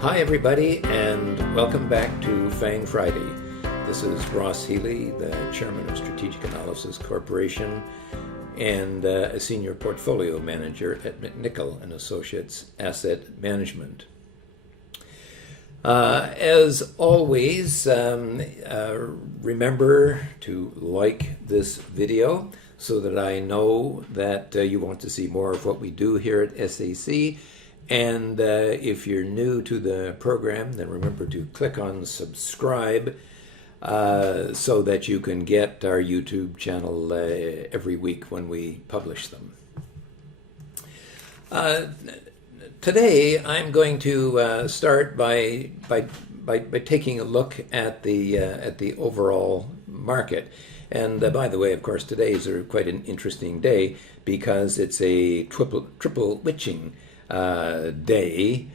Hi everybody, and welcome back to FANG Friday. This is Ross Healy, the Chairman of Strategic Analysis Corporation and a Senior Portfolio Manager at McNichol & Associates Asset Management. As always, remember to like this video so that I know that you want to see more of what we do here at SAC. And if you're new to the program, then remember to click on subscribe so that you can get our YouTube channel every week when we publish them. Today, I'm going to start by taking a look at the overall market. And by the way, of course, today is quite an interesting day because it's a triple witching day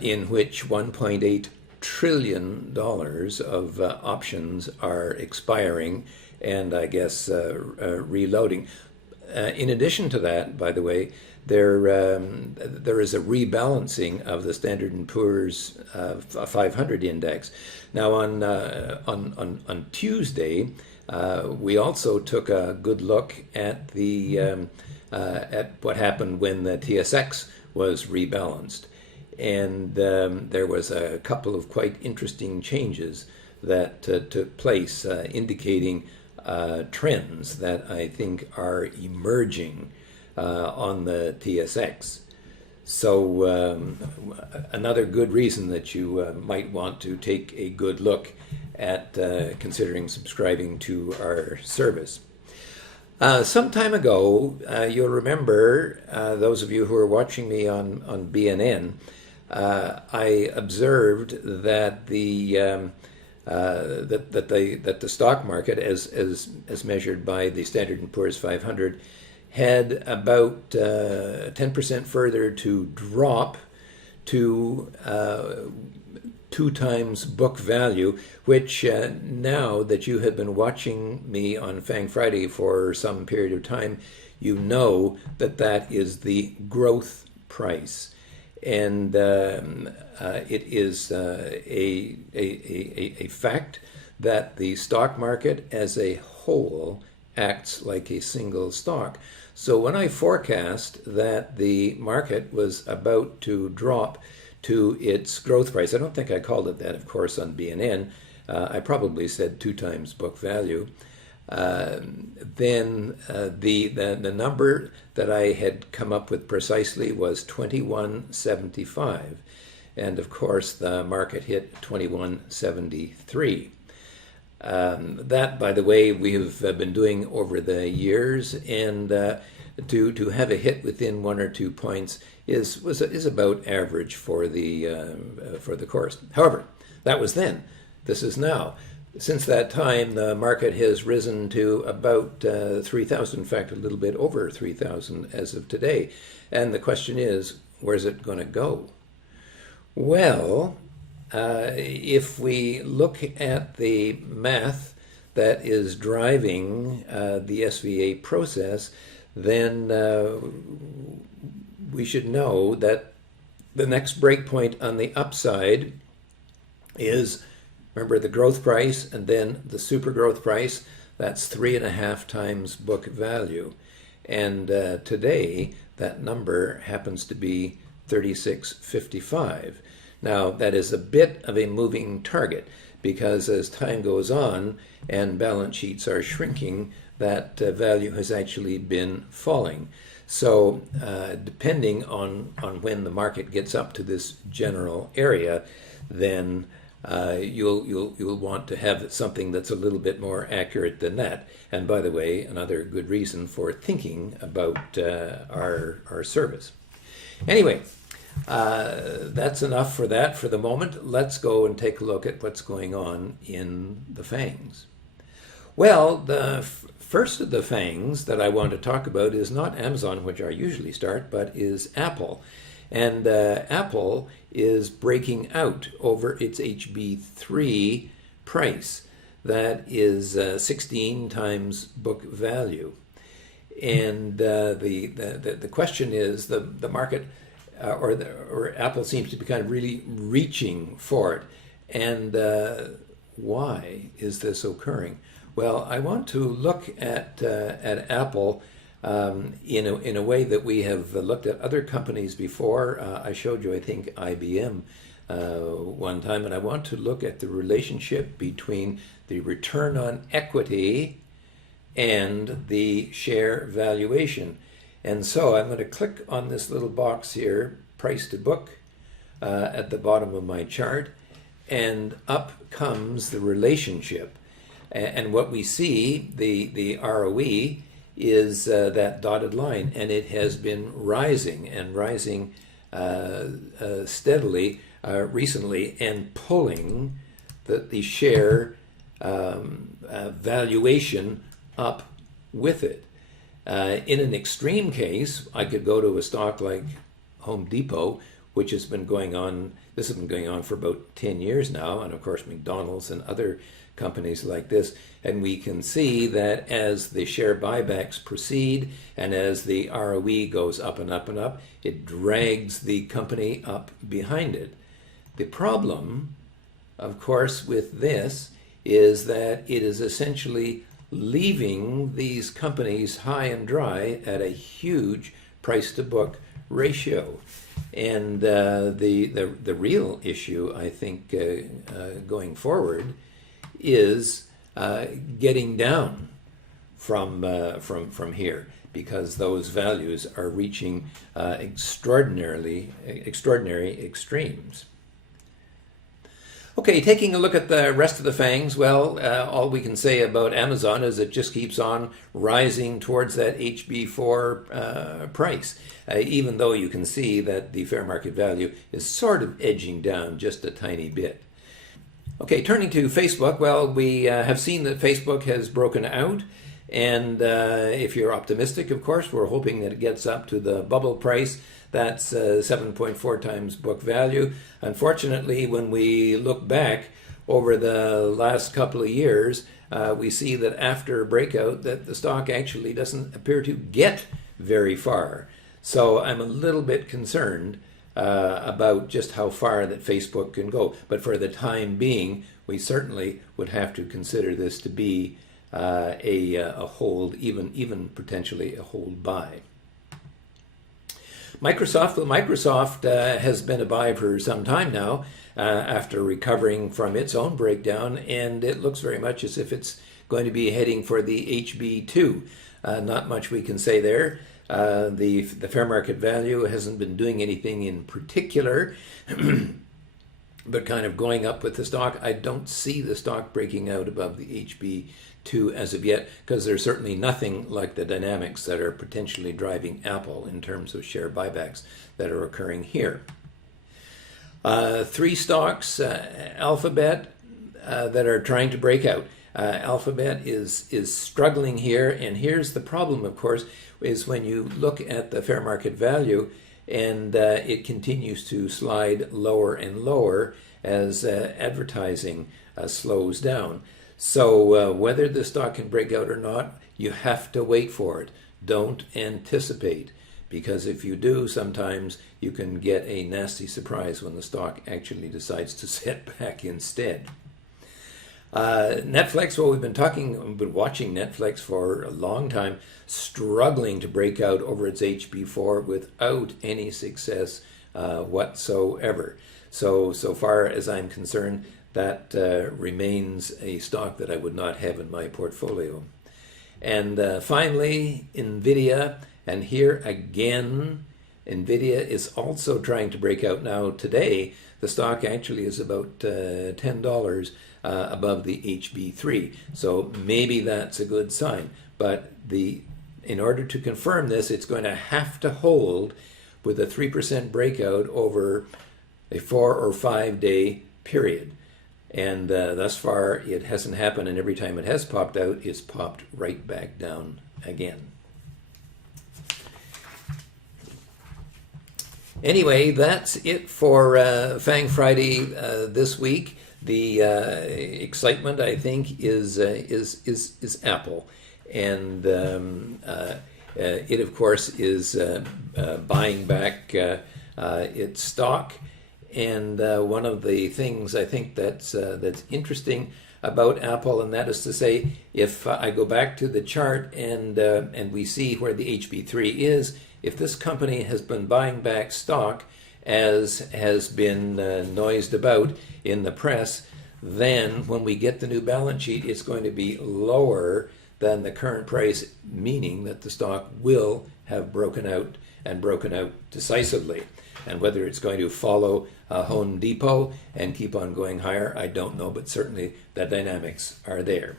in which $1.8 trillion of options are expiring and I guess reloading. In addition to that, by the way, there is a rebalancing of the Standard & Poor's 500 index. Now on Tuesday, we also took a good look at at what happened when the TSX was rebalanced, and there was a couple of quite interesting changes that took place, indicating trends that I think are emerging on the TSX. So another good reason that you might want to take a good look at considering subscribing to our service. Some time ago, you'll remember, those of you who are watching me on BNN, I observed that the stock market, as measured by the Standard & Poor's 500, had about 10% further to drop to 2 times book value, which now that you have been watching me on FANG Friday for some period of time, you know that that is the growth price. And it is a fact that the stock market as a whole acts like a single stock. So when I forecast that the market was about to drop to its growth price, I don't think I called it that, of course, on BNN. I probably said 2 times book value. Then the number that I had come up with precisely was 21.75, and of course the market hit 21.73. That, by the way, we have been doing over the years, and to have a hit within 1 or 2 points is about average for the course. However, that was then. This is now. Since that time, the market has risen to about 3,000. In fact, a little bit over 3,000 as of today. And the question is, where's it going to go? Well, if we look at the math that is driving the SVA process, then we should know that the next breakpoint on the upside is, remember, the growth price and then the super growth price. That's 3.5 times book value. And today, that number happens to be 36.55. Now, that is a bit of a moving target because as time goes on and balance sheets are shrinking, that value has actually been falling. So depending on when the market gets up to this general area, then you'll want to have something that's a little bit more accurate than that. And by the way, another good reason for thinking about our service. Anyway, that's enough for that for the moment. Let's go and take a look at what's going on in the FANGs. Well, the first of the FANGs that I want to talk about is not Amazon, which I usually start, but is Apple. And Apple is breaking out over its HB3 price. That is 16 times book value. And the question is, the market or Apple seems to be kind of really reaching for it. And why is this occurring? Well, I want to look at Apple in a way that we have looked at other companies before. I showed you, I think, IBM one time, and I want to look at the relationship between the return on equity and the share valuation. And so I'm going to click on this little box here, price to book, at the bottom of my chart, and up comes the relationship. And what we see, the ROE, is that dotted line, and it has been rising and rising steadily recently, and pulling the share valuation up with it. In an extreme case, I could go to a stock like Home Depot, which has been going on, this has been going on for about 10 years now, and of course McDonald's and other companies like this, and we can see that as the share buybacks proceed and as the ROE goes up and up and up, it drags the company up behind it. The problem, of course, with this is that it is essentially leaving these companies high and dry at a huge price to book ratio. And the real issue, I think, going forward is getting down from here, because those values are reaching extraordinary extremes. Okay, taking a look at the rest of the FANGs, well, all we can say about Amazon is it just keeps on rising towards that HB4 price, even though you can see that the fair market value is sort of edging down just a tiny bit. Okay, turning to Facebook, well, we have seen that Facebook has broken out, and if you're optimistic, of course, we're hoping that it gets up to the bubble price. That's 7.4 times book value. Unfortunately, when we look back over the last couple of years, we see that after a breakout that the stock actually doesn't appear to get very far. So I'm a little bit concerned about just how far that Facebook can go. But for the time being, we certainly would have to consider this to be a hold, even potentially a hold buy. Microsoft, well, Microsoft has been a buy for some time now after recovering from its own breakdown, and it looks very much as if it's going to be heading for the HB2. Not much we can say there. The fair market value hasn't been doing anything in particular, but kind of going up with the stock. I don't see the stock breaking out above the HB2 as of yet, because there's certainly nothing like the dynamics that are potentially driving Apple in terms of share buybacks that are occurring here. Three stocks, Alphabet, that are trying to break out. Alphabet is struggling here, and here's the problem, of course, is when you look at the fair market value, and it continues to slide lower and lower as advertising slows down. So whether the stock can break out or not, you have to wait for it. Don't anticipate, because if you do, sometimes you can get a nasty surprise when the stock actually decides to set back instead. Netflix, well, we've been watching Netflix for a long time, struggling to break out over its HB4 without any success whatsoever. So far as I'm concerned, that remains a stock that I would not have in my portfolio. And finally, NVIDIA, and here again, NVIDIA is also trying to break out now. Today, the stock actually is about $10 above the HB3, so maybe that's a good sign. But in order to confirm this, it's going to have to hold with a 3% breakout over a 4 or 5 day period. And thus far, it hasn't happened, and every time it has popped out, it's popped right back down again. Anyway, that's it for FANG Friday this week. The excitement, I think, is Apple, and it, of course, is buying back its stock. And one of the things I think that's interesting about Apple, and that is to say, if I go back to the chart and we see where the HB3 is, if this company has been buying back stock, as has been noised about in the press, then when we get the new balance sheet, it's going to be lower than the current price, meaning that the stock will have broken out, and broken out decisively. And whether it's going to follow Home Depot and keep on going higher, I don't know, but certainly the dynamics are there.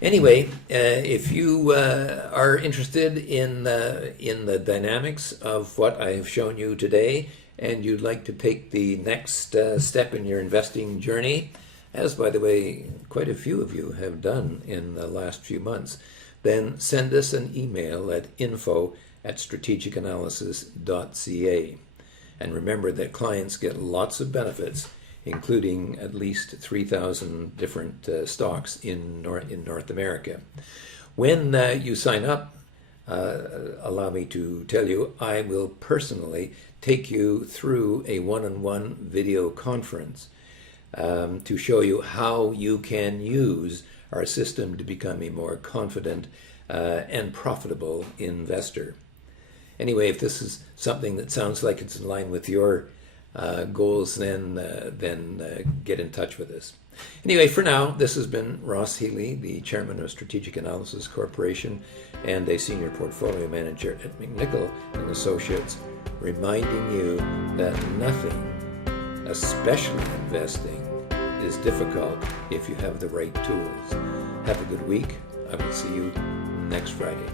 Anyway, if you are interested in the dynamics of what I have shown you today, and you'd like to take the next step in your investing journey, as by the way, quite a few of you have done in the last few months, then send us an email at info@strategicanalysis.ca. And remember that clients get lots of benefits, including at least 3,000 different stocks in North America. When you sign up, allow me to tell you, I will personally take you through a one-on-one video conference to show you how you can use our system to become a more confident and profitable investor. Anyway, if this is something that sounds like it's in line with your goals, then get in touch with us. Anyway, for now, this has been Ross Healy, the chairman of Strategic Analysis Corporation and a senior portfolio manager at McNichol and Associates, reminding you that nothing, especially investing, is difficult if you have the right tools. Have a good week. I will see you next Friday.